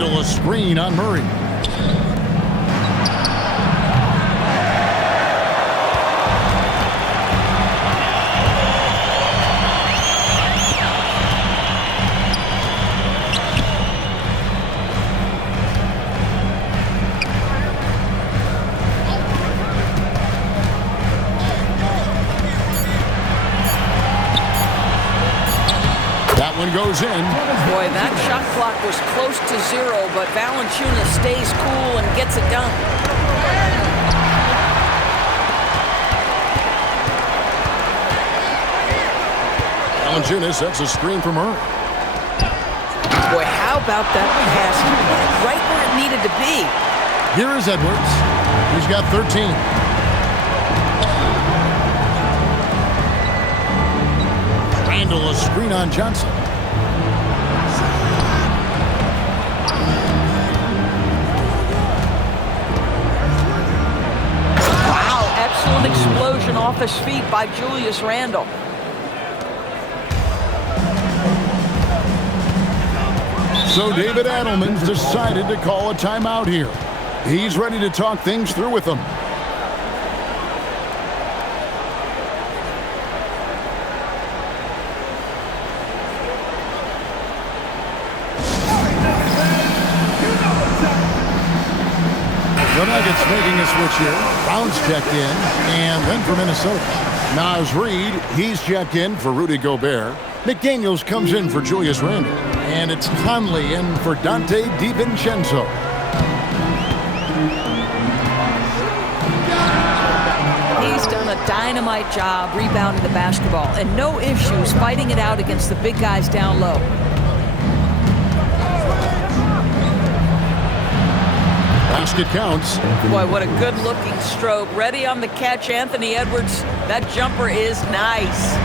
Handle a screen on Murray. That one goes in. Boy, that shot clock was close to zero, but Valanciunas stays cool and gets it done. Valanciunas sets a screen for Murray. Boy, how about that pass? Right where it needed to be. Here is Edwards. He's got 13. Handle a screen on Johnson. Wow, excellent explosion off his feet by Julius Randle. So David Adelman's decided to call a timeout here. He's ready to talk things through with them. The Nuggets making a switch here. Brown's checked in, and then for Minnesota, Naz Reid, he's checked in for Rudy Gobert. McDaniels comes in for Julius Randle, and it's Conley in for Dante DiVincenzo. He's done a dynamite job rebounding the basketball, and no issues fighting it out against the big guys down low. Basket counts. Boy, what a good-looking stroke. Ready on the catch, Anthony Edwards. That jumper is nice.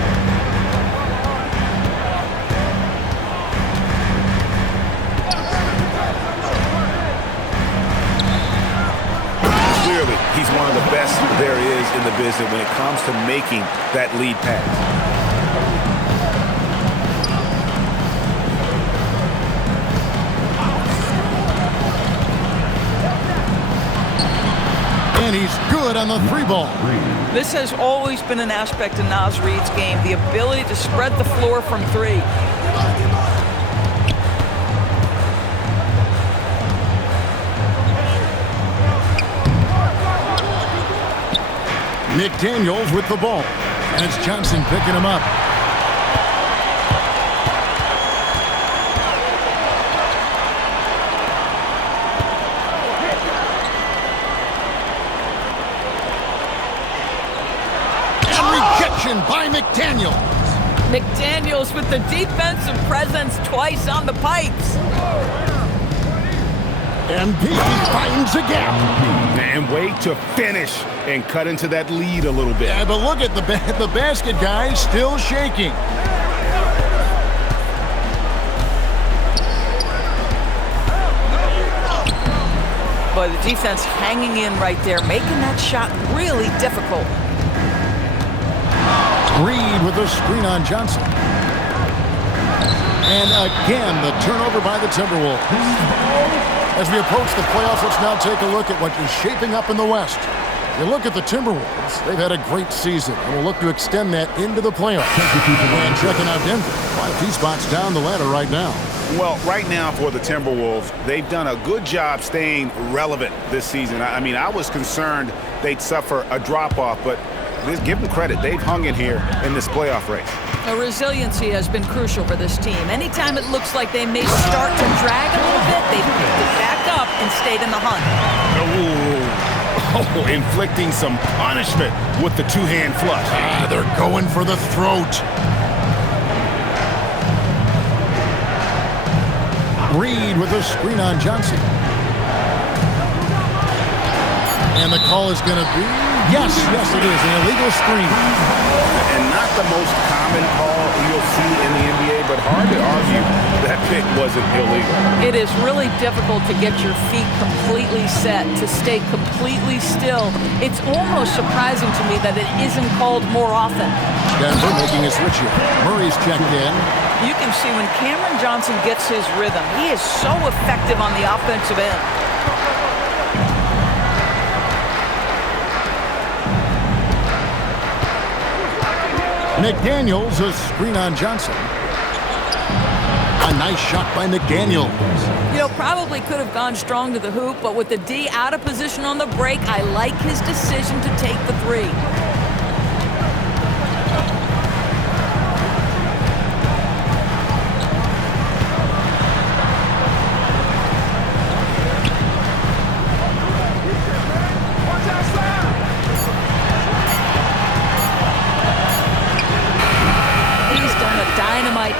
Clearly, he's one of the best there is in the business when it comes to making that lead pass. And he's good on the three ball. This has always been an aspect of Naz Reid's game, the ability to spread the floor from three. McDaniels with the ball. And it's Johnson picking him up. By McDaniels. McDaniels with the defensive presence twice on the pipes. And P finds a gap. And wait to finish and cut into that lead a little bit. Yeah, but look at the basket guy still shaking. Boy, the defense hanging in right there, making that shot really difficult. Reid with a screen on Johnson. And again, the turnover by the Timberwolves. As we approach the playoffs, let's now take a look at what is shaping up in the West. You look at the Timberwolves, they've had a great season, and will look to extend that into the playoffs. And checking out Denver, quite a few spots down the ladder right now. Well, right now for the Timberwolves, they've done a good job staying relevant this season. I mean, I was concerned they'd suffer a drop-off, but give them credit. They've hung in here in this playoff race. The resiliency has been crucial for this team. Anytime it looks like they may start to drag a little bit, they've picked it back up and stayed in the hunt. Oh, inflicting some punishment with the two-hand flush. They're going for the throat. Reid with a screen on Johnson. And the call is going to be, yes, it is, an illegal screen. And not the most common call you'll see in the NBA, but hard to argue that pick wasn't illegal. It is really difficult to get your feet completely set, to stay completely still. It's almost surprising to me that it isn't called more often. Denver making a switch here. Murray's checked in. You can see when Cameron Johnson gets his rhythm, he is so effective on the offensive end. McDaniels, a screen on Johnson. A nice shot by McDaniels. You know, probably could have gone strong to the hoop, but with the D out of position on the break, I like his decision to take the three.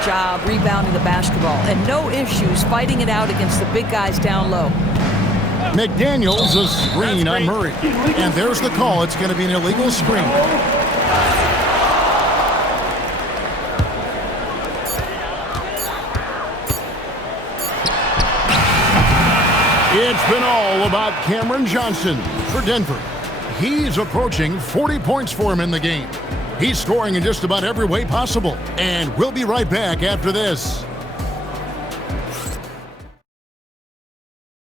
Job rebounding the basketball and no issues fighting it out against the big guys down low. McDaniels a screen on Murray. And there's the call. It's going to be an illegal screen. It's been all about Cameron Johnson for Denver. He's approaching 40 points for him in the game. He's scoring in just about every way possible. And we'll be right back after this.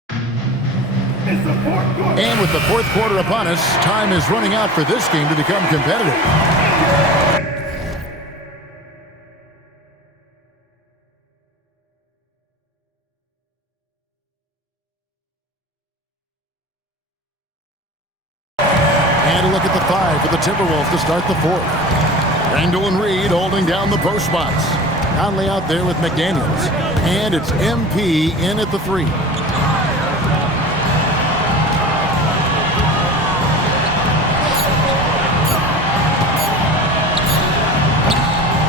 And with the fourth quarter upon us, time is running out for this game to become competitive. And a look at the five for the Timberwolves to start the fourth. Randall and Reed holding down the post spots. Conley out there with McDaniels. And it's MP in at the three.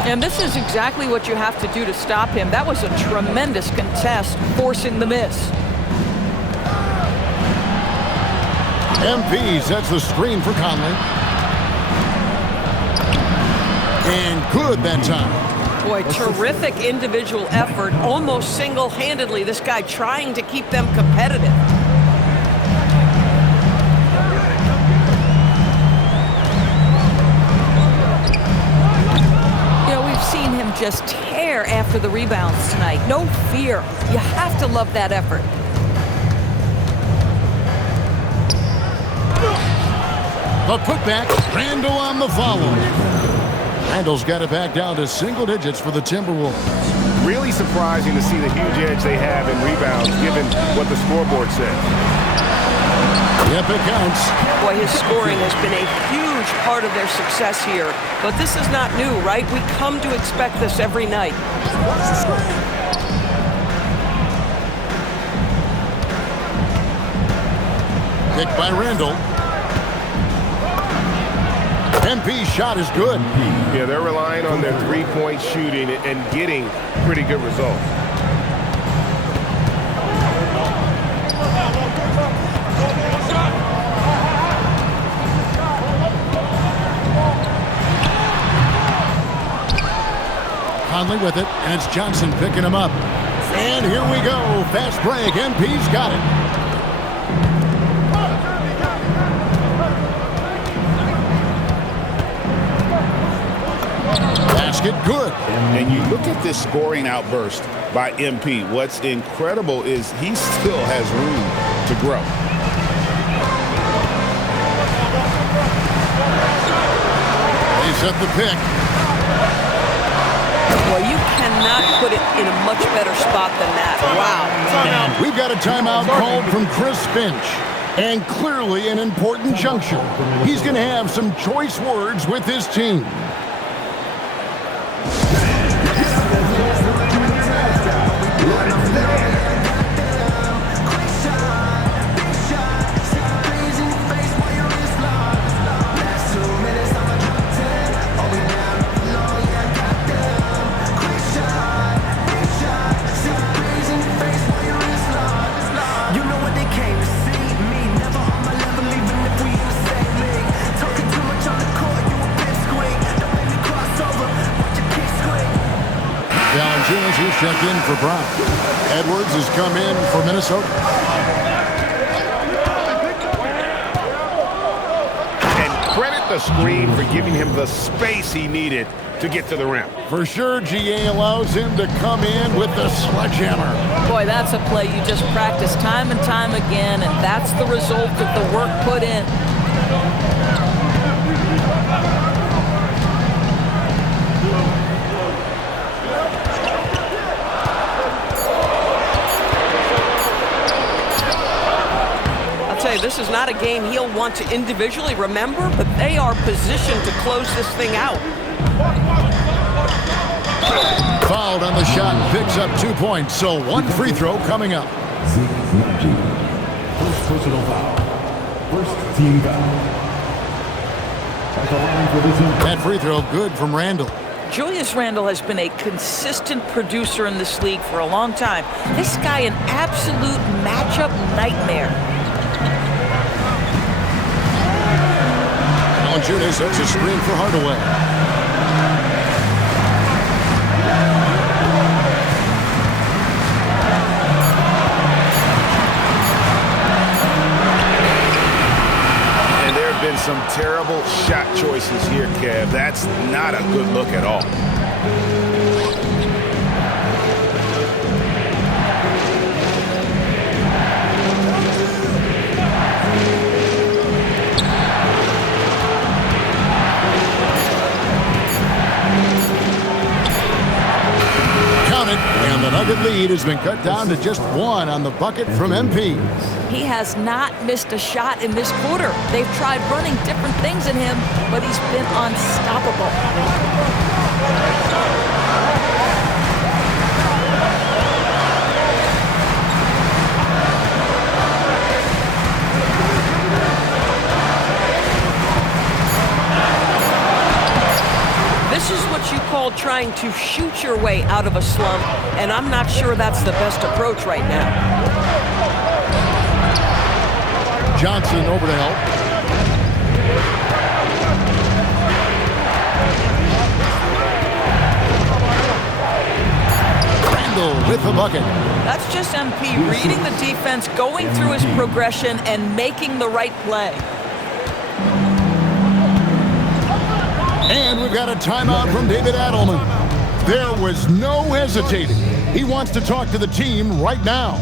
And this is exactly what you have to do to stop him. That was a tremendous contest, forcing the miss. MP sets the screen for Conley. And good that time. Boy, terrific individual effort, almost single-handedly. This guy trying to keep them competitive. Seen him just tear after the rebounds tonight. No fear. You have to love that effort. The putback. Randall on the follow. Randall's got it back down to single digits for the Timberwolves. Really surprising to see the huge edge they have in rebounds given what the scoreboard said. Yep, it counts. Boy, his scoring has been a huge part of their success here. But this is not new, right? We come to expect this every night. Picked by Randall. MP's shot is good. Yeah, they're relying on their three-point shooting and getting pretty good results. Conley with it, and it's Johnson picking him up. And here we go. Fast break. MP's got it. Basket good. And you look at this scoring outburst by MP. What's incredible is he still has room to grow. They set the pick. Well, you cannot put it in a much better spot than that. Wow. And we've got a timeout called from Chris Finch. And clearly an important juncture. He's going to have some choice words with his team. He's checked in for Brown. Edwards has come in for Minnesota. And credit the screen for giving him the space he needed to get to the rim. For sure, GA allows him to come in with the sledgehammer. Boy, that's a play you just practice time and time again, and that's the result of the work put in. This is not a game he'll want to individually remember, but they are positioned to close this thing out. Fouled on the shot and picks up 2 points, so 1 free throw coming up. First personal foul. First team foul. At the line for the team. That free throw good from Randle. Julius Randle has been a consistent producer in this league for a long time. This guy an absolute matchup nightmare. Valanciunas sets a screen for Hardaway. And there have been some terrible shot choices here, Kev. That's not a good look at all. And the Nugget lead has been cut down to just 1 on the bucket from MP. He has not missed a shot in this quarter. They've tried running different things in him, but he's been unstoppable. This is what you call trying to shoot your way out of a slump, and I'm not sure that's the best approach right now. Johnson over to help. Randle with the bucket. That's just MP reading the defense, going through his progression, and making the right play. And we've got a timeout from David Adelman. There was no hesitating. He wants to talk to the team right now.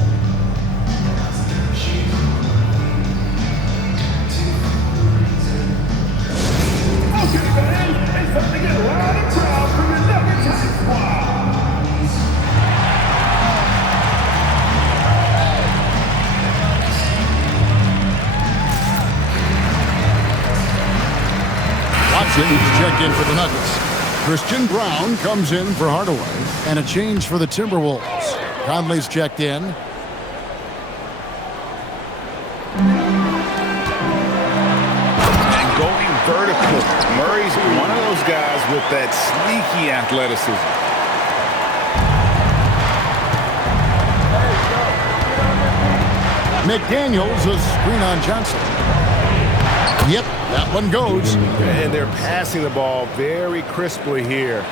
Okay, man, it's time to get loud and proud from the Nuggets squad. He's checked in for the Nuggets. Christian Brown comes in for Hardaway. And a change for the Timberwolves. Conley's checked in. And going vertical. Murray's one of those guys with that sneaky athleticism. McDaniels a screen on Johnson. Yep, that one goes. And they're passing the ball very crisply here.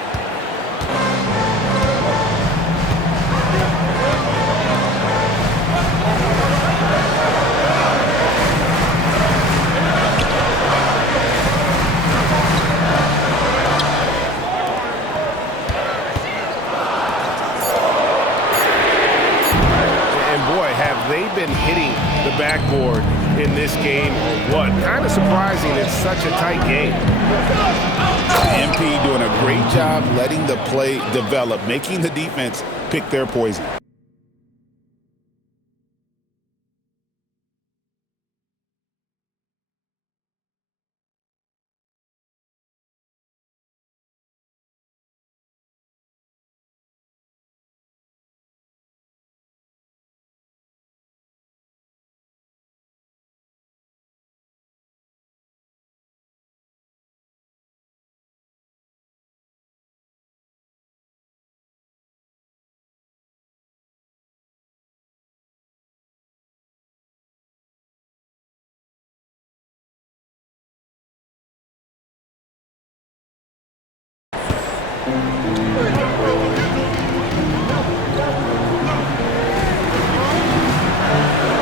And boy, have they been hitting the backboard in this game. What? Kind of surprising. It's such a tight game. MP doing a great job letting the play develop, making the defense pick their poison.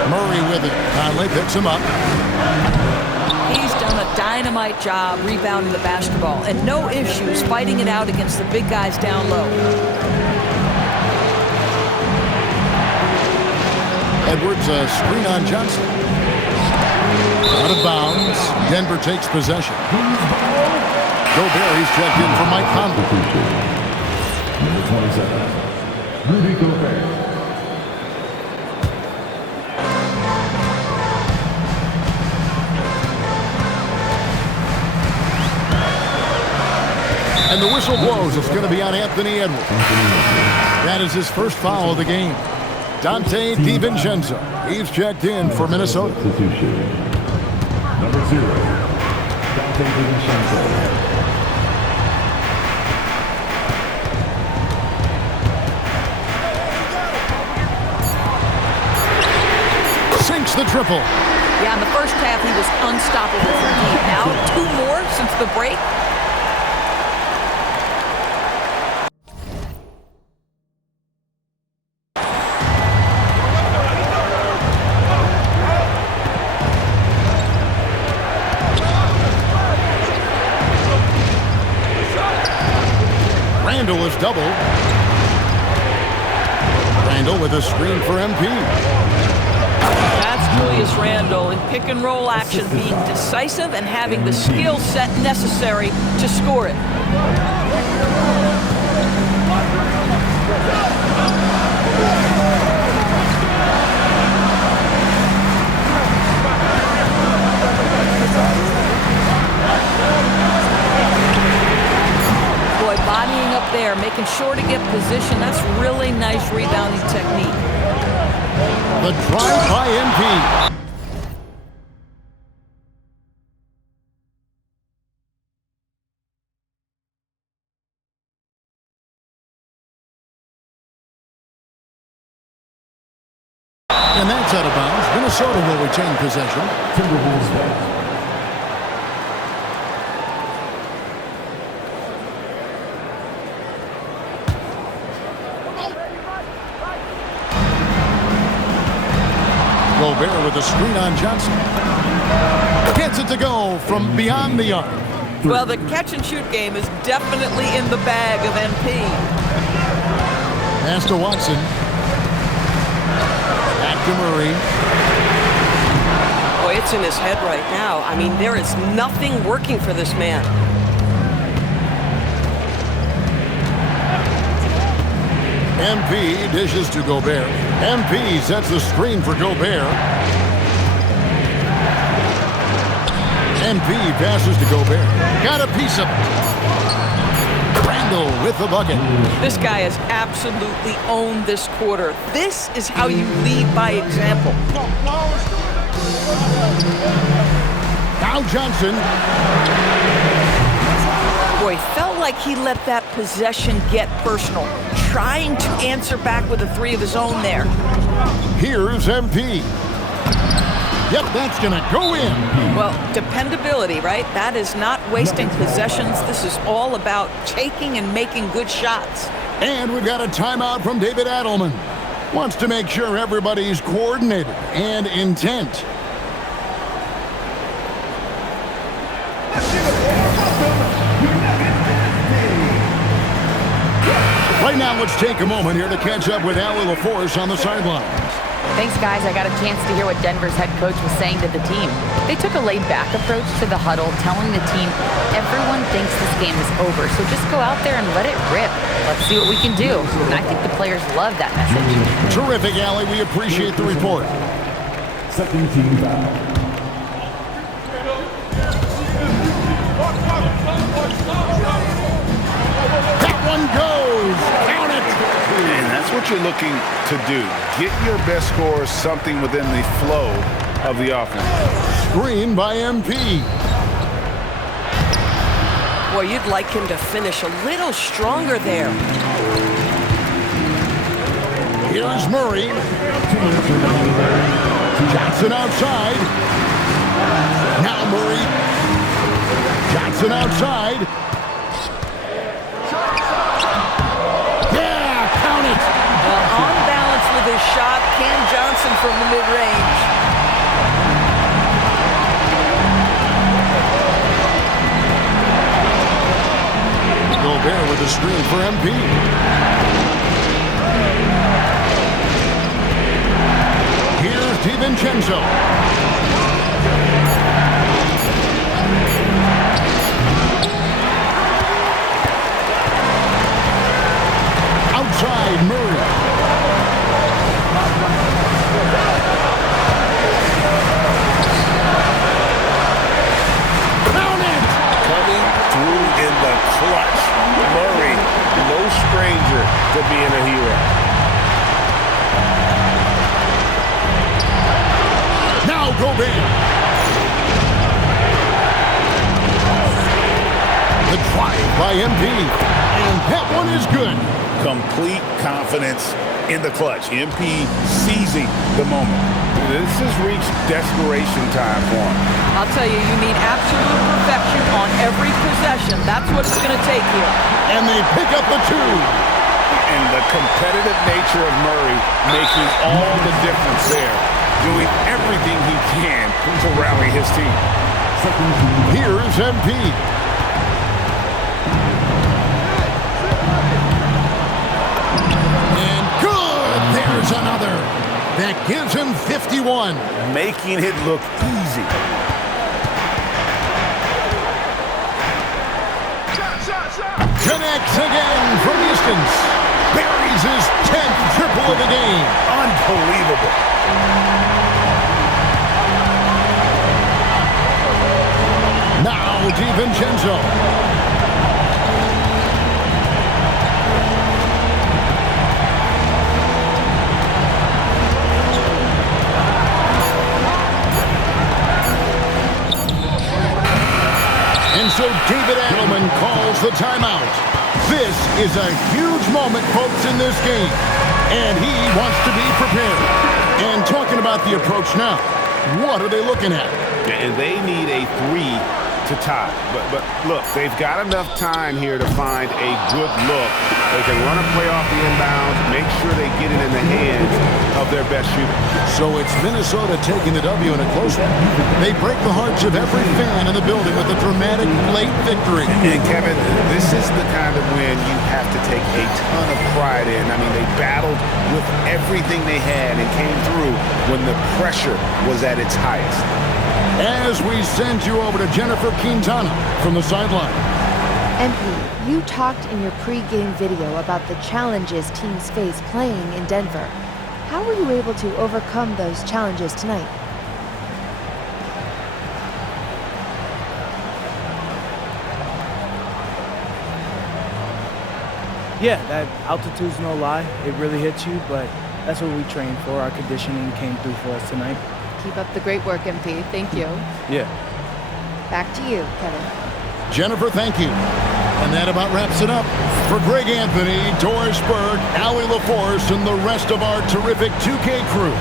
Murray with it. Conley picks him up. He's done a dynamite job rebounding the basketball, and no issues fighting it out against the big guys down low. Edwards, a screen on Johnson. Out of bounds. Denver takes possession. Gobert, he's checked in for Mike Conley. Number 27, Rudy Gobert. And the whistle blows. It's going to be on Anthony Edwards. That is his first foul of the game. Dante DiVincenzo. He's checked in for Minnesota. Substitution. Number 0, Dante DiVincenzo. Sinks the triple. Yeah, in the first half, he was unstoppable from deep. Now, 2 more since the break. Randall is doubled. Randall with a screen for MP. That's Julius Randle in pick-and-roll action, being decisive and having the skill set necessary to score it. Boy, bodying up there, making sure to get position. That's really nice rebounding technique. The drive by MP. And that's out of bounds. Minnesota will retain possession. Timberwolves back. Gobert with a screen on Johnson. Gets it to go from beyond the arc. Well, the catch-and-shoot game is definitely in the bag of MP. Pass to Watson. Back to Murray. Boy, it's in his head right now. I mean, there is nothing working for this man. MP dishes to Gobert. MP sets the screen for Gobert. MP passes to Gobert. Got a piece of it. Randall with the bucket. This guy has absolutely owned this quarter. This is how you lead by example. Now Johnson. Boy, felt like he let that possession get personal, trying to answer back with a 3 of his own there. Here's MP. Yep, that's going to go in. Well, dependability, right? That is not wasting possessions. This is all about taking and making good shots. And we've got a timeout from David Adelman. Wants to make sure everybody's coordinated and intent. Right now, let's take a moment here to catch up with Allie LaForce on the sidelines. Thanks, guys. I got a chance to hear what Denver's head coach was saying to the team. They took a laid-back approach to the huddle, telling the team, everyone thinks this game is over, so just go out there and let it rip. Let's see what we can do. And I think the players love that message. Terrific, Allie. We appreciate the report. Second team foul. That one goes. Count it. And that's what you're looking to do. Get your best score something within the flow of the offense. Screen by MP. Boy, you'd like him to finish a little stronger there. Here's Murray. Johnson outside. Now Murray. Johnson outside. Yeah, count it. On balance with his shot, Cam Johnson from the mid-range. Gobert with a screen for MP. Here's DiVincenzo. Outside Murray. In the clutch. Murray, no stranger to being a hero. Now Gobert. The drive by MP. And that one is good. Complete confidence in the clutch. MP seizing the moment. This has reached desperation time for him. I'll tell you, you need absolute perfection on every possession. That's what it's going to take here. And they pick up the two. And the competitive nature of Murray making all the difference there. Doing everything he can to rally his team. Here's MP. And good. There's another. That gives him 51. Making it look easy. Connects again from distance. Buries his 10th triple of the game. Unbelievable. Now DiVincenzo. And so David Adelman calls the timeout. This is a huge moment, folks, in this game. And he wants to be prepared. And talking about the approach now, what are they looking at? And they need a 3 to tie. But look, they've got enough time here to find a good look. They can run a play off the inbounds, make sure they get it in the hands of their best shooter. So it's Minnesota taking the W in a close one. They break the hearts of every fan in the building with a dramatic late victory. And Kevin, this is the kind of win you have to take a ton of pride in. I mean, they battled with everything they had and came through when the pressure was at its highest. As we send you over to Jennifer Quintana from the sideline. MP, you talked in your pre-game video about the challenges teams face playing in Denver. How were you able to overcome those challenges tonight? Yeah, that altitude's no lie. It really hits you, but that's what we trained for. Our conditioning came through for us tonight. Keep up the great work, MP. Thank you. Yeah. Back to you, Kevin. Jennifer, thank you. And that about wraps it up. For Greg Anthony, Doris Burke, Allie LaForce, and the rest of our terrific 2K crew,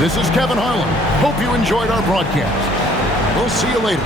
this is Kevin Harlan. Hope you enjoyed our broadcast. We'll see you later.